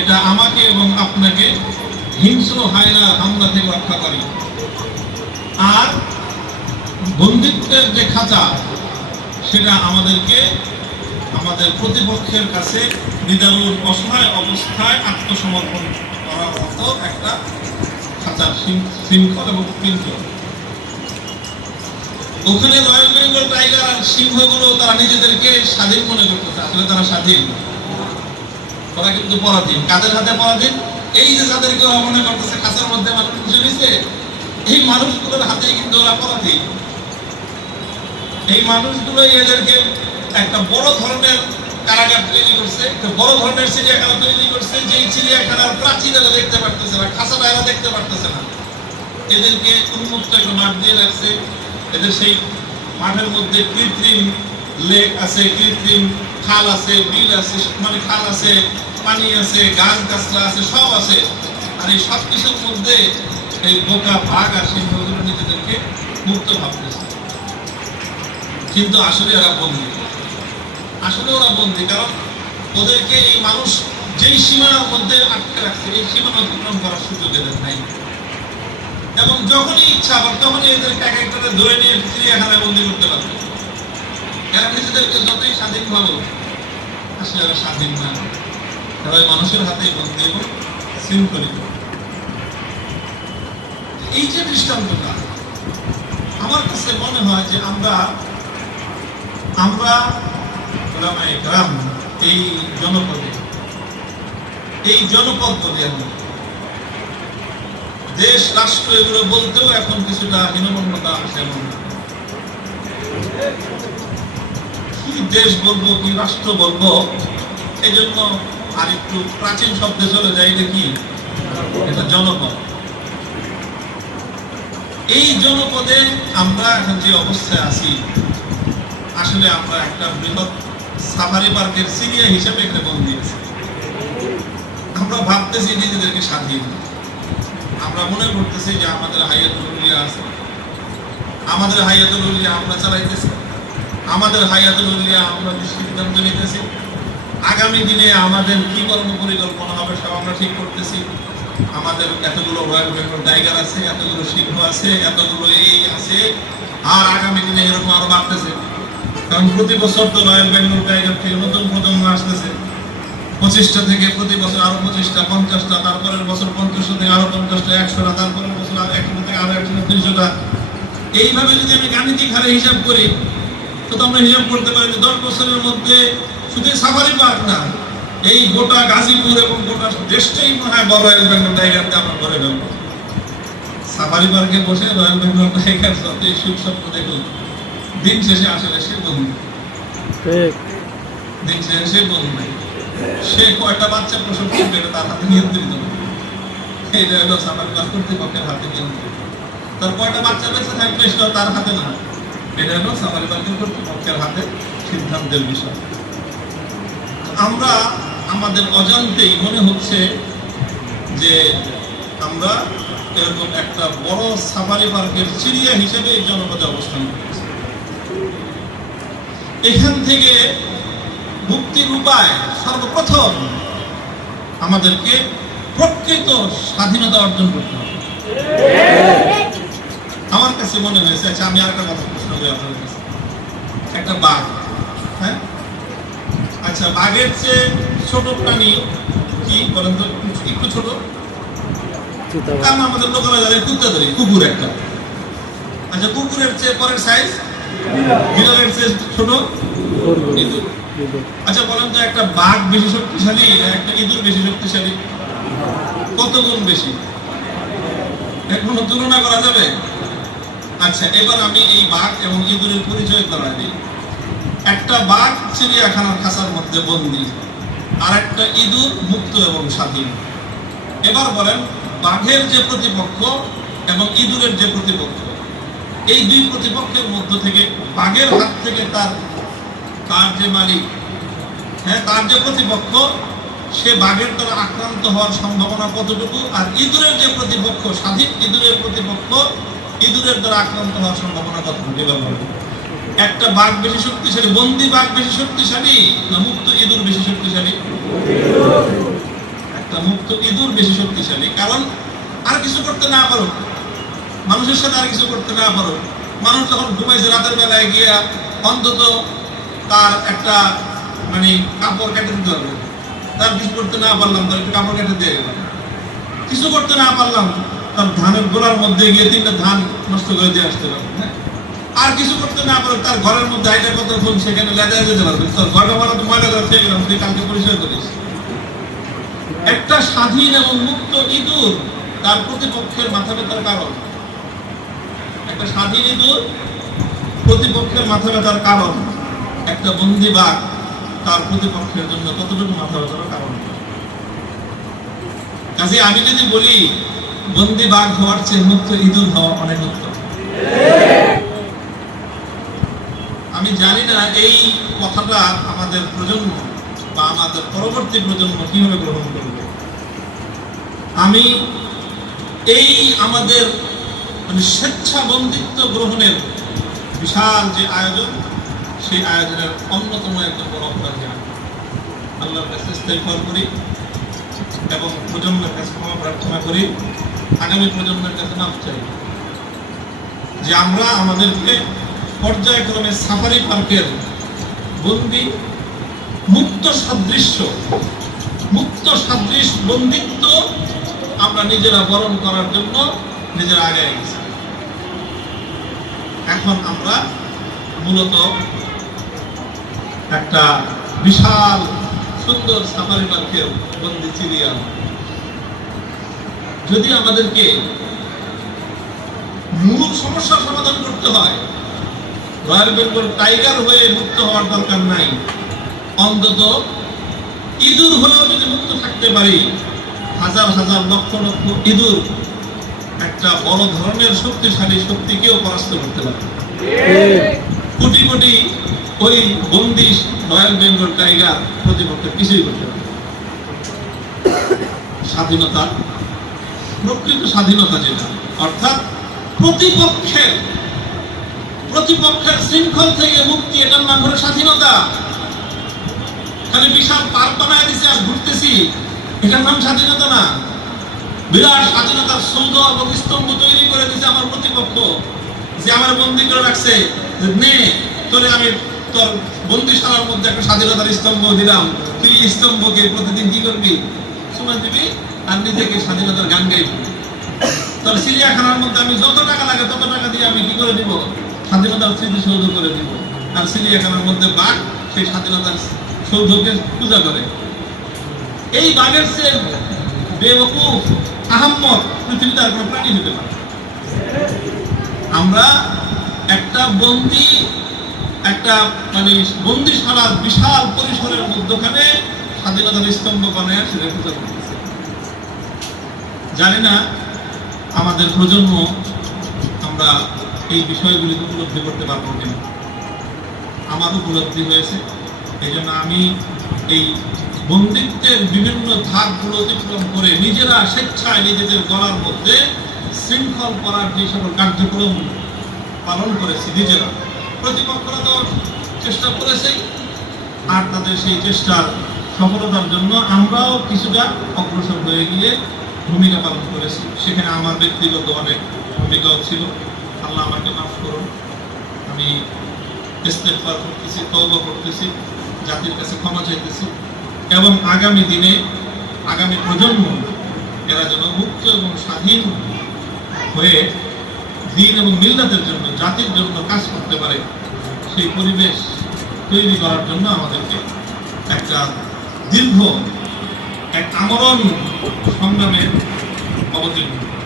এটা আমাকে এবং আপনাকে হিংস্র হায়না হামলা থেকে রক্ষা করে। আর বন্দিত্বের যে খাঁচা, সেটা আমাদেরকে আমাদের প্রতিপক্ষের কাছে নিদারুণ অসহায় অবস্থায় আত্মসমর্পণ করার মতো একটা খাঁচার শৃঙ্খল এবং পিঞ্জর ওখানে রয়্যাল বেঙ্গল টাইগার আর সিংহগুলো তারা নিজেদেরকে স্বাধীন মনে করতেছে আসলে তারা স্বাধীন। ওরা কিন্তু পরাধীন কাদের হাতে পরাধীন এই যে যাদেরকে মনে করতেছে খাঁচার মধ্যে মানুষ নিছে এই মানুষগুলোর হাতেই কিন্তু ওরা পরাধীন এই মানুষগুলোই এদেরকে একটা বড় ধরনের কারাগার তৈরি করছে, একটা বড় ধরনের চিড়িয়াখানা তৈরি করছে যে চিড়িয়াখানার প্রাচীর এরা দেখতে পারতেছে না খাঁচাটা এরা দেখতে পারতেছে না। এদেরকে উন্মুক্ত একটা মাঠ দিয়ে রাখছে। এদের সেই মাঠের মধ্যে কৃত্রিম লেক আছে, কৃত্রিম খাল আছে, বিল আছে মানে খাল আছে, পানি আছে, গাছ গাছলা আছে, সব আছে। আর এই সব কিছুর মধ্যে এই বোকা ভাগ আর সিংহগুলো নিজেদেরকে মুক্ত ভাবতেছে কিন্তু আসলে ওরা বন্দী। আসলে ওরা বন্দী, কারণ ওদেরকে এই মানুষ যেই সীমানার মধ্যে আটকে রাখছে, এই সীমানা অতিক্রম করার সুযোগ এদের নাই। এবং যখনই ইচ্ছা আবার তখনই এদেরকে এক একটাতে ধরে নিয়ে চিড়িয়াখানায় বন্দি করতে পারবে। এরা যতই স্বাধীন ভালো, আসলে এরা স্বাধীন না এরা মানুষের হাতেই বন্দি এবং শৃঙ্খলিত এই যে দৃষ্টান্তটা, আমার কাছে মনে হয় যে আমরা আমরা ওলামায়ে কেরাম, এই জনপদে, এই জনপদ বলি আমি দেশ, রাষ্ট্র এগুলো বলতেও এখন কিছুটা হীনমন্যতা আসে এমন। কি দেশ বলব, কি রাষ্ট্র বলব এই জন্য আর একটু প্রাচীন শব্দে চলে যায় এটা কি এটা জনপদ। এই জনপদে আমরা এখন যে অবস্থায় আছি, আসলে আমরা একটা বৃহৎ সাফারি পার্কের সিরিয়া হিসেবে এখানে বন্দি আছি আমরা ভাবতেছি নিজেদেরকে স্বাধীন। আমরা মনে করতেছি যে আমাদের উলিয়া আছে। আমাদের উলিয়া আমরা চালাইতেছি। আমাদের হায়াতুল উলিয়া আমরা সিদ্ধান্ত নিতেছি। আগামী দিনে আমাদের কি কর্ম পরিকল্পনা হবে সব আমরা ঠিক করতেছি। আমাদের এতগুলো রয়্যাল বেঙ্গল আছে, এতগুলো সিংহ আছে, এতগুলো এই আছে, আর আগামী দিনে এরকম আরও বাড়তেছে। কারণ প্রতি বছর তো রয়্যাল বেঙ্গল টাইগার থেকে নতুন প্রজন্ম আসতেছে। পঁচিশটা থেকে প্রতি বছর আরও পঁচিশটা, পঞ্চাশটা, তারপরের বছর পঞ্চাশটা থেকে আরও পঞ্চাশটা, একশোটা, তারপরের বছর আরও একশো থেকে আরও একশো তিনশোটা। এইভাবে যদি আমি গাণিতিক হারে হিসাব করি তো আমরা হিসাব করতে পারি যে দশ বছরের মধ্যে শুধু সাফারি পার্ক না এই গোটা গাজীপুর এবং গোটা দেশটাই মনে হয় বড় রয়্যাল বেঙ্গল টাইগারতে আমরা করে দেবো সাফারি পার্কে বসে রয়্যাল বেঙ্গল টাইগার যতই সুখ স্বপ্ন দেখুন দিন শেষে আসলে সে বন্ধু। দিন শেষে সে বন্ধু। নাই সে কয়টা বাচ্চা প্রসব করবে এটা তার হাতে নিয়ন্ত্রিত। এটা হলো সাফারি পার্ক কর্তৃপক্ষের হাতে নিয়ন্ত্রিত। তার কয়টা বাচ্চা বেঁচে থাকবে সেটা তার হাতে না। এটা হলো সাফারি পার্কের কর্তৃপক্ষের হাতে সিদ্ধান্তের বিষয়। আমরা আমাদের অজান্তেই মনে হচ্ছে যে আমরা এরকম একটা বড় সাফারি পার্কের চিড়িয়া হিসেবে এই জনপদে অবস্থান করছি। এখান থেকে মুক্তির উপায় সর্বপ্রথম আমাদেরকে প্রকৃত স্বাধীনতা অর্জন করতে হবে। কাছে মনে হয়েছে আচ্ছা আমি আরেকটা কথা প্রশ্ন করি আপনাদের কাছে। একটা বাঘ হ্যাঁ? আচ্ছা বাঘের চেয়ে ছোট প্রাণী কি বলেন তো? একটু ছোট? কারণ আমাদের লোকেরা যারা কুত্তা ধরে কুকুর একটা। আচ্ছা কুকুরের চেয়ে পরের সাইজ বিড়ালের চেয়ে ছোট? ইঁদুর। আচ্ছা বলেন তো একটা বাঘ বেশি শক্তিশালী একটা ইঁদুর বেশি শক্তিশালী? কত গুণ বেশি? এর কোনো তুলনা করা যাবে? আচ্ছা এবার আমি এই বাঘ এবং ইঁদুরের পরিচয় করা দিই। একটা বাঘ চিড়িয়াখানার খাঁচার মধ্যে বন্দি আর একটা ইঁদুর মুক্ত এবং স্বাধীন। এবার বলেন, বাঘের যে প্রতিপক্ষ এবং ইঁদুরের যে প্রতিপক্ষ, এই দুই প্রতিপক্ষের মধ্য থেকে বাঘের হাত থেকে তার তার যে মালিক হ্যাঁ তার যে প্রতিপক্ষ, সে বাঘের দ্বারা আক্রান্ত হওয়ার সম্ভাবনা কতটুকু? আর ইঁদুরের যে প্রতিপক্ষ, স্বাধীন ইঁদুরের প্রতিপক্ষ ইঁদুরের দ্বারা আক্রান্ত হওয়ার সম্ভাবনা এবার বলুন। একটা বাঘ বেশি শক্তিশালী, বন্দি বাঘ বেশি শক্তিশালী না মুক্ত ইঁদুর বেশি শক্তিশালী? একটা মুক্ত ইঁদুর বেশি শক্তিশালী, কারণ আর কিছু করতে না পারো। মানুষের সাথে আর কিছু করতে না পারো। মানুষ যখন ঘুমাইছে রাতের বেলায় গিয়া অন্তত তার একটা মানে কাপড় কেটে দিতে হবে। তার কিছু করতে না পারলাম, তার একটা কাপড় কেটে দিয়ে কিছু করতে না পারলাম তার ধানের গোড়ার মধ্যে গিয়ে তিনটা ধান নষ্ট করে দিয়ে আসতে পারব হ্যাঁ? আর কিছু করতে না পারো তার ঘরের মধ্যে আইটা কতক্ষণ সেখানে লেদা যেতে পারবে। তোর ঘরটা ভালো তো ময়লা করে গেলাম, তুই কালকে পরিচয় করিস। একটা স্বাধীন এবং মুক্ত ইঁদুর তার প্রতিপক্ষের মাথা ব্যথার কারণ। একটা স্বাধীন ইঁদুর প্রতিপক্ষের মাথা ব্যথার কারণ। একটা বন্দি বাঘ তার প্রতিপক্ষের জন্য কতটুকু মাথা ব্যথার কারণ? কাজে আমি যদি বলি বন্দি বাঘ হওয়ার চেয়ে মুক্ত ইঁদুর হওয়া অনেক উত্তম। আমি জানি না এই কথাটা আমাদের প্রজন্ম বা আমাদের পরবর্তী প্রজন্ম কীভাবে গ্রহণ করবে। আমি এই আমাদের মানে স্বেচ্ছা বন্দিত্ব গ্রহণের বিশাল যে আয়োজন, সেই আয়োজনের অন্যতম একজন বড় অপরাধী। আল্লাহর কাছে ইস্তেগফার করি এবং প্রজন্মের কাছে ক্ষমা প্রার্থনা করি। আগামী প্রজন্মের কাছে মাপ চাই। যে আমরা আমাদেরকে পর্যায়ক্রমে সাফারি পার্কের বন্দি, মুক্ত সাদৃশ্য, মুক্ত সাদৃশ বন্দিত্ব আমরা নিজেরা বরণ করার জন্য নিজেরা আগে গেছি। এখন আমরা মূলত একটা বিশাল, সুন্দর সাফারি পার্কের বন্দি চিড়িয়াল যদি আমাদেরকে মূল সমস্যার সমাধান করতে হয়, রয়্যাল বেঙ্গল টাইগার হয়ে মুক্ত হওয়ার দরকার নাই। অন্তত ইঁদুর হয়েও যদি মুক্ত থাকতে পারি, হাজার হাজার লক্ষ লক্ষ ইঁদুর একটা বড় ধরনের শক্তিশালী শক্তিকেও পরাস্ত করতে পারে। কোটি কোটি ওই বন্দি রয়্যাল বেঙ্গল টাইগার প্রতিপক্ষের কিছুই করতে পারে স্বাধীনতা প্রকৃত স্বাধীনতা যেটা। অর্থাৎ প্রতিপক্ষের প্রতিপক্ষের শৃঙ্খল থেকে মুক্তি, এটার নাম হলো স্বাধীনতা। খালি বিশাল পার্ক বানায় দিছে আর ঘুরতেছি, এটার নাম স্বাধীনতা না। বিরাট স্বাধীনতার সৌধ এবং স্তম্ভ তৈরি করে দিছে আমার প্রতিপক্ষ, যে আমার বন্দি করে রাখছে নে, তোরে আমি তোর বন্দিশালার মধ্যে একটা স্বাধীনতার স্তম্ভ দিলাম। তুই স্তম্ভকে প্রতিদিন কি করবি? সময় দিবি? আর নিজেকে স্বাধীনতার গান গাইবি। তাহলে চিড়িয়াখানার মধ্যে আমি যত টাকা লাগে তত টাকা দিয়ে আমি কি করে দিব? স্বাধীনতার স্মৃতিসৌধ করে দিব। আর চিড়িয়াখানার মধ্যে বাঘ সেই স্বাধীনতার সৌধকে পূজা করে। এই বাঘের সে বেবকুফ আহম্মদ পৃথিবীতে আর কোনো প্রাণী হতে পারে আমরা একটা বন্দি, একটা মানে বন্দিশালার বিশাল পরিসরের মধ্যখানে স্বাধীনতার স্তম্ভ বানায় সেটা পূজা করতেছে জানি না আমাদের প্রজন্ম আমরা এই বিষয়গুলি উপলব্ধি করতে পারব কিনা। আমার উপলব্ধি হয়েছে এই জন্য আমি এই বন্দিত্বের বিভিন্ন ধাপগুলো অতিক্রম করে নিজেরা স্বেচ্ছায় নিজেদের গলার মধ্যে শৃঙ্খল করার যে সকল কার্যক্রম পালন করেছি নিজেরা, প্রতিপক্ষরা তো চেষ্টা করেছেই, আর তাদের সেই চেষ্টার সফলতার জন্য আমরাও কিছুটা অগ্রসর হয়ে গিয়ে ভূমিকা পালন করেছি। সেখানে আমার ব্যক্তিগত অনেক ভূমিকাও ছিল। আল্লাহ আমাকে মাফ করুন। আমি ইস্তেগফার করতেছি, তওবা করতেছি, জাতির কাছে ক্ষমা চাইতেছি এবং আগামী দিনে, আগামী প্রজন্ম এরা যেন মুক্ত এবং স্বাধীন হয়ে দিন এবং মিল্লাতের জন্য, জাতির জন্য কাজ করতে পারে, সেই পরিবেশ তৈরি করার জন্য আমাদেরকে একটা দীর্ঘ এক আমরণ সংগ্রামের অবতীর্ণ হতে হবে।